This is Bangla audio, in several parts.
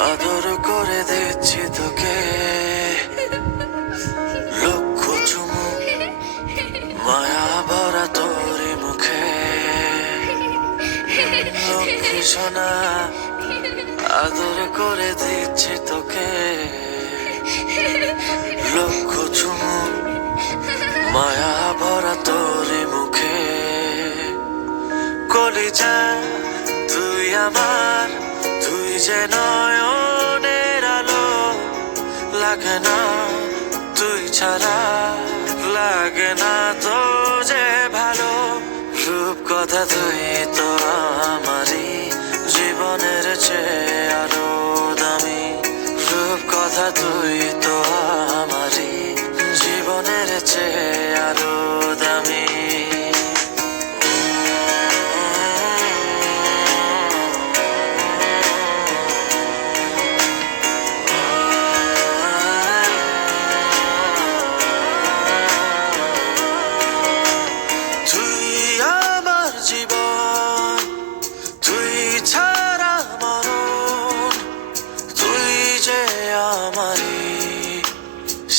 আদর করে দিচ্ছি তোকে লক্ষ চুমুক মায়া ভরা তোরি মুখে লক্ষ্মী সোনা আদর করে দিচ্ছি তোকে লক্ষ চুমুক মায়া ভরা তোরি মুখে কলিজা তুই আমার তুই যে নয়নের আলো লাগে না তুই ছাড়া লাগে না তো যে ভালো রূপ কথা তুই তো আমারই জীবনের চেয়ে আরো দামি রূপ কথা তুই তো আমারই জীবনের চেয়ে আরো দামি জীবন তুই ছাড়া মরণ তুই যে আমারি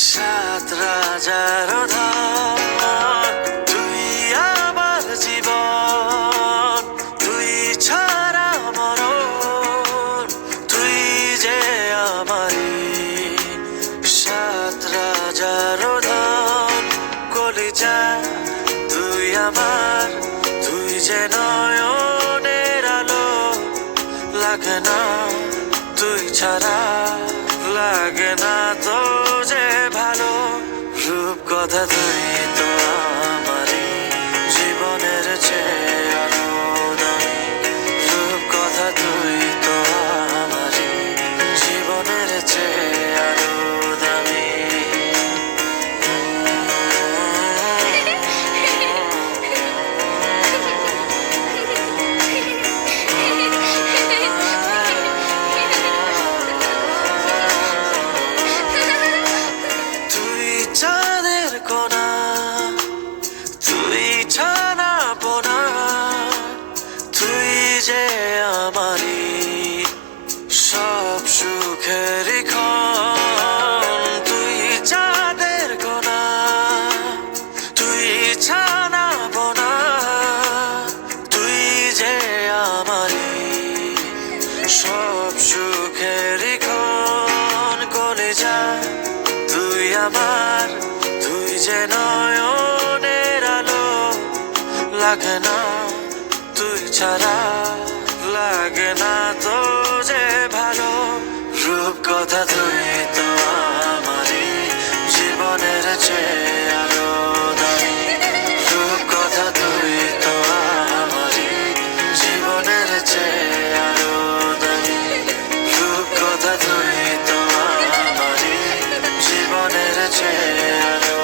সাত রাজার ধন তুই আমার জীবন তুই ছাড়া মরণ তুই যে আমারি সাত রাজার ধন কলিজা তুই আমার তুই যে নয়নের আলো লাগে না তুই ছাড়া লাগে না তো যে ভালো রূপ কথা তুই তো আমারই জীবনের চেয়ে আরো দামি রূপ কথা তুই তো আমারই জীবনের চেয়ে আরো দামি চাঁদের কোনা তুই ছানা পোনা তুই যে আমারি সব সুখের ক্ষণ তুই চাঁদের কোনা তুই ছানা পোনা তুই যে আমারি সব সুখের ক্ষণ কলিজা তুই আমার তুই যে নয়নের আলো লাগে না তুই ছাড়া লাগে না তো যে ভালো রূপ কথা তুই তো আমারই জীবনের চেয়ে আরো দামি রূপ কথা তুই তো আমারই জীবনের চেয়ে আরো দামি রূপ কথা তুই তো আমারই জীবনের চেয়ে আরো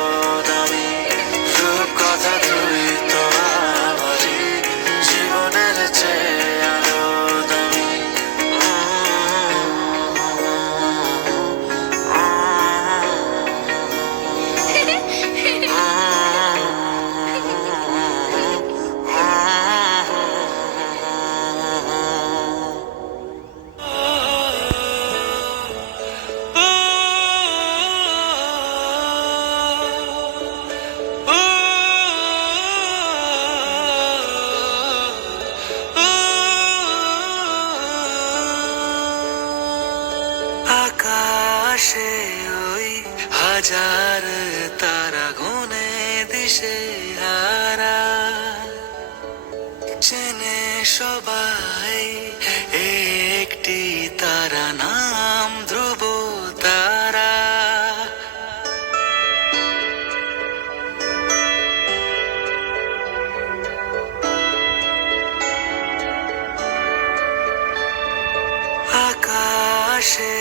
দামি রূপ কথা তুই তো আমারই জীবনের চেয়ে আরো দামি আকাশে ওই হাজার তারা গুনে দিশে হারা চেনে সবাই একটি তারা নাম ধ্রুব তারা আকাশে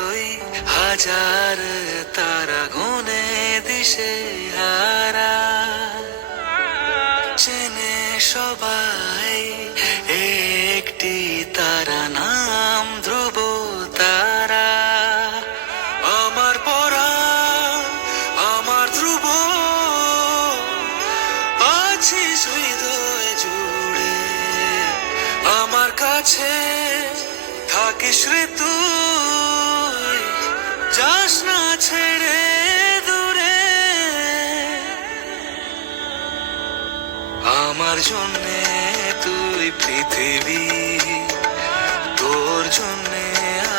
ওই হাজার তারা গুনে দিশে হারা চেনে সবাই একটি তারা নাম ধ্রুব তারা আমার পরাণ আমার ধ্রুব আছিস হৃদয় জুড়ে আমার কাছে থাকিস রে তুই আমার জন্যে তুই পৃথিবী, তোর জন্যে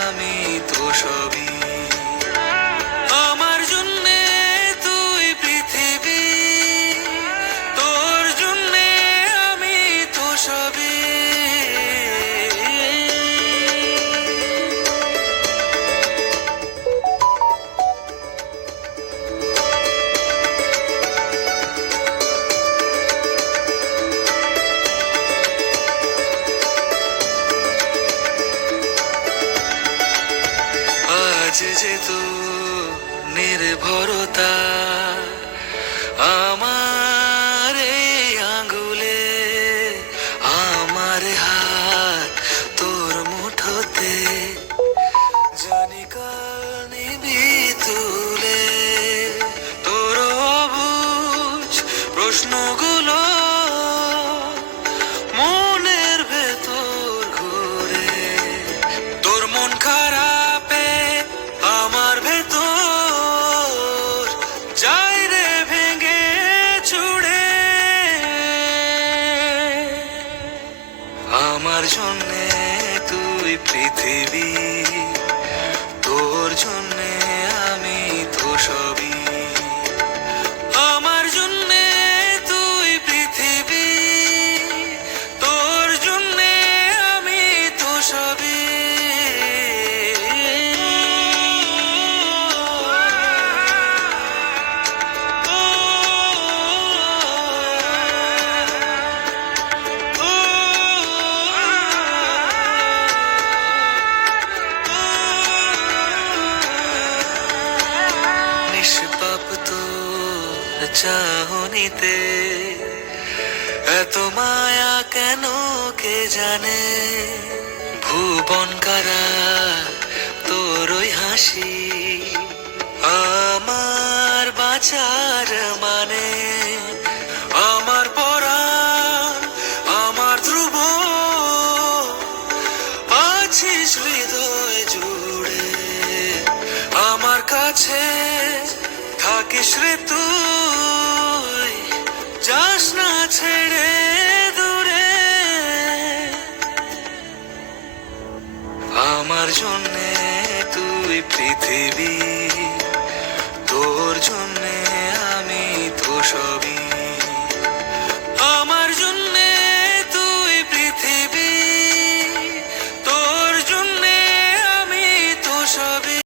আমি তো সবই। আমার জন্যে তুই পৃথিবী, তোর জন্যে আমি তো সবই। আজ যে তো নির্ভরতা আমার এই আঙ্গুলে, আমার হাত তোর মুঠোতে, জানি কাল নিবি তুলে তোর অবুঝ প্রশ্নগুলো মনের ভেতর ঘুরে। তোর মন খারাপে আমার ভেতর যাই রে ভেঙে চুড়ে। আমার জন্যে তুই পৃথিবী, তোর জন্যে আমি তো সবই। আমার জন্যে তুই পৃথিবী, তোর জন্যে আমি তো সবই। নিষ্পাপ তোর চাহনিতে এত মায়া কেন কে জানে। ভুবন কারা তোর ওই হাসি আমার বাঁচার মানে। আমার পরাণ আমার ধ্রুব আছিস হৃদয় জুড়ে। আমার কাছে থাকিস রে তুই, যাস না ছেড়ে দূরে। আমার জন্যে তুই পৃথিবী, তোর জন্যে আমি তো সবই। আমার